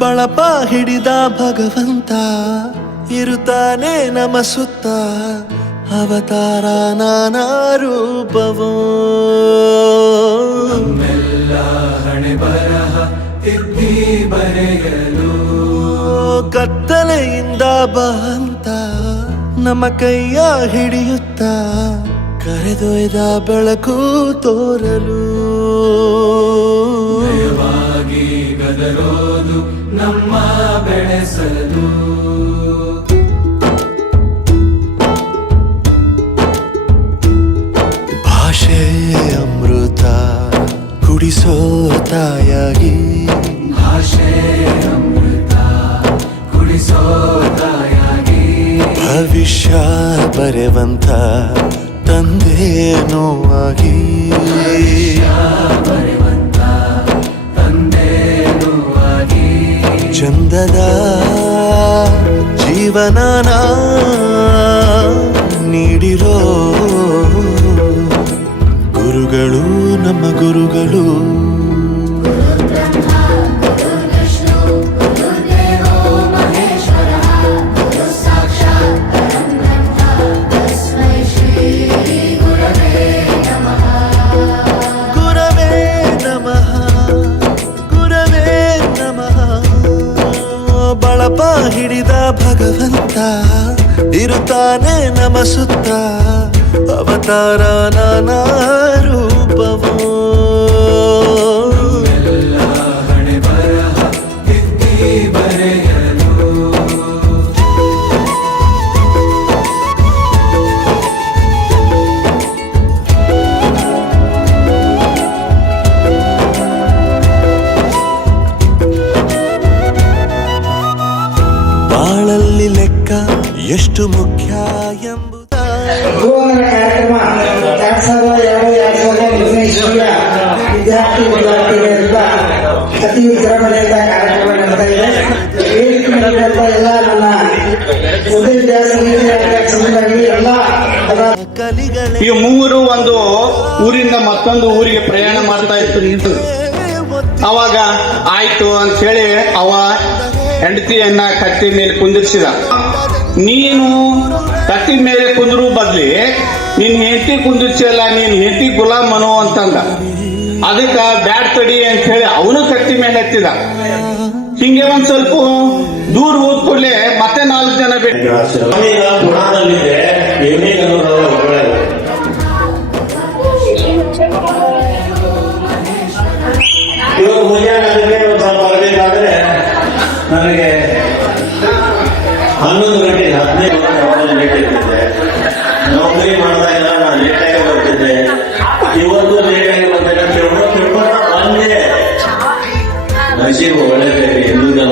ಬಳಪ ಹಿಡಿದ ಭಗವಂತ ಇರುತ್ತಾನೆ ನಮ ಸುತ್ತ, ಅವತಾರ ನಾನಾ ರೂಪವೋ. ನಮ್ಮೆಲ್ಲ ಹಣೆ ಬರಹ ತಿದ್ದಿ ಬರೆಯಲು ಕತ್ತಲೆಯಿಂದ ಬಂತ ನಮ್ಮ ಕೈಯ ಹಿಡಿಯುತ್ತ, ಕರೆದೊಯ್ದ ಬೆಳಕು ತೋರಲು. ನಯವಾಗಿ ಗದರೋದು ನಮ್ಮ ಬೆಳೆಸಲು. ಭಾಷೆ ಅಮೃತ ಕುಡಿಸೋ ತಾಯಾಗಿ, ಭಾಷೆ ಅಮೃತ ಕುಡಿಸೋ ತಾಯಾಗಿ, ಭವಿಷ್ಯ ಬರೆವಂತ ತಂದೇನೋ ಆಗಿ, ಬರೆವಂತ ತಂದೇನೂ ಆಗಿ, ಚಂದದ ಜೀವನನ ನೀಡಿರೋ ಗುರುಗಳು ನಮ್ಮ ಗುರುಗಳು. ಬಳಪ ಹಿಡಿದ ಭಗವಂತ ಇರುತ್ತಾನೆ ನಮ ಸುತ್ತ, ಅವತಾರ ನಾನಾ ರೂಪವೋ. ಎಲ್ಲ ಹಣೆ ಬರಹ ತಿದ್ದಿ ಬರೆಯಲು. ಬಾಳಲ್ಲಿ ಲೆಕ್ಕ ಎಷ್ಟು ಮುಖ್ಯ ಎಂಬುದ ಕಾರ್ಯಕ್ರಮ 2022 ವಿದ್ಯಾರ್ಥಿಗಳಿಂದ ಅತಿ ವಿಜೃಂಭಣೆಯಿಂದ ಕಾರ್ಯಕ್ರಮ ನಡೆಸ್ತಾ ಇದೆ. ವೇದಿಕೆ ಮೇಲಿರುವಂತಹ ಎಲ್ಲ ನನ್ನ ವಿದ್ಯಾರ್ಥಿ ಎಲ್ಲ ಕಲಿಗಳೇ ಈ ಮೂವರು ಒಂದು ಊರಿಂದ ಮತ್ತೊಂದು ಊರಿಗೆ ಪ್ರಯಾಣ ಮಾಡ್ತಾ ಇತ್ತು. ಅವಾಗ ಆಯ್ತು ಅಂತ ಹೇಳಿ ಅವ ಹೆಂಡತಿಯನ್ನ ಕತ್ತಿ ಮೇಲೆ ಕುಂದಿರ್ಸಿದ. ನೀನು ಕತ್ತಿ ಮೇಲೆ ಕುಂದ್ರು ಬದ್ಲಿ ನಿನ್ ಹೆಂಡತಿ ಕುಂದಿರ್ಸಿಲ್ಲ, ನೀನ್ ಹೆಂಡತಿ ಗುಲಾಮನು ಅಂತಂದ. ಅದಕ್ಕ ಬ್ಯಾಡ್ ತಡಿ ಅಂತ ಹೇಳಿ ಅವನು ಕತ್ತಿ ಮೇಲೆ ಹತ್ತಿದ. ಹಿಂಗೆ ಒಂದ್ ಸ್ವಲ್ಪ ದೂರ ಹೋದ ಕೂಡಲೇ ಮತ್ತೆ 4 ಜನ ಬೇಕು. ಇವಾಗ ಮುಂಜಾನೆ ಒಂದು ಸ್ವಲ್ಪ ಬರಬೇಕಾದ್ರೆ ನನಗೆ 11 ಗಂಟೆ 15 ಲೇಟ್ ಇರ್ತಿದ್ದೆ. ನೌಕರಿ ಮಾಡಿದಾಗ ನಾನು ಲೇಟಾಗಿ ಬರ್ತಿದ್ದೆ. ಇವತ್ತು ಲೇಟಾಗಿ ಬರ್ತಿದ್ದೆ. ತಿಳ್ಕೊಂಡು ಬಂದೆ. ನಸೀಬು ಒಳ್ಳೆದೇವಿ ಎಲ್ಲೂ ಜನ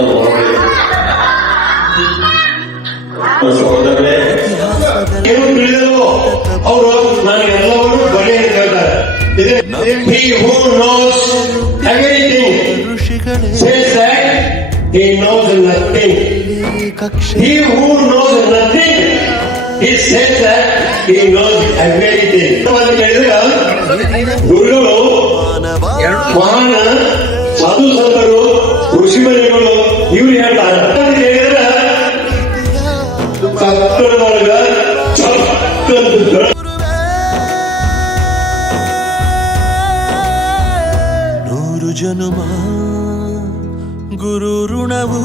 ಸಹೋದರರೇ, ಏನು ತಿಳಿದರು ಅವರು ನನಗೆಲ್ಲವನ್ನೂ ಬಳಿ ಹೇಳ್ತಾರೆ. He who knows everything says that he knows nothing. He who knows nothing, he says that he knows everything. ಗುರುಗಳು, ಮಹಾನ ಸಾಧು ಸಂತರು, ಋಷಿಮುನಿಗಳು ಇವ್ರು ಹೇಳ್ತಾರೆ. ಹೇಳಿದ್ರೆ ಕತ್ತಡದೊಳಗ ಜನುಮ ಗುರು ಋಣವು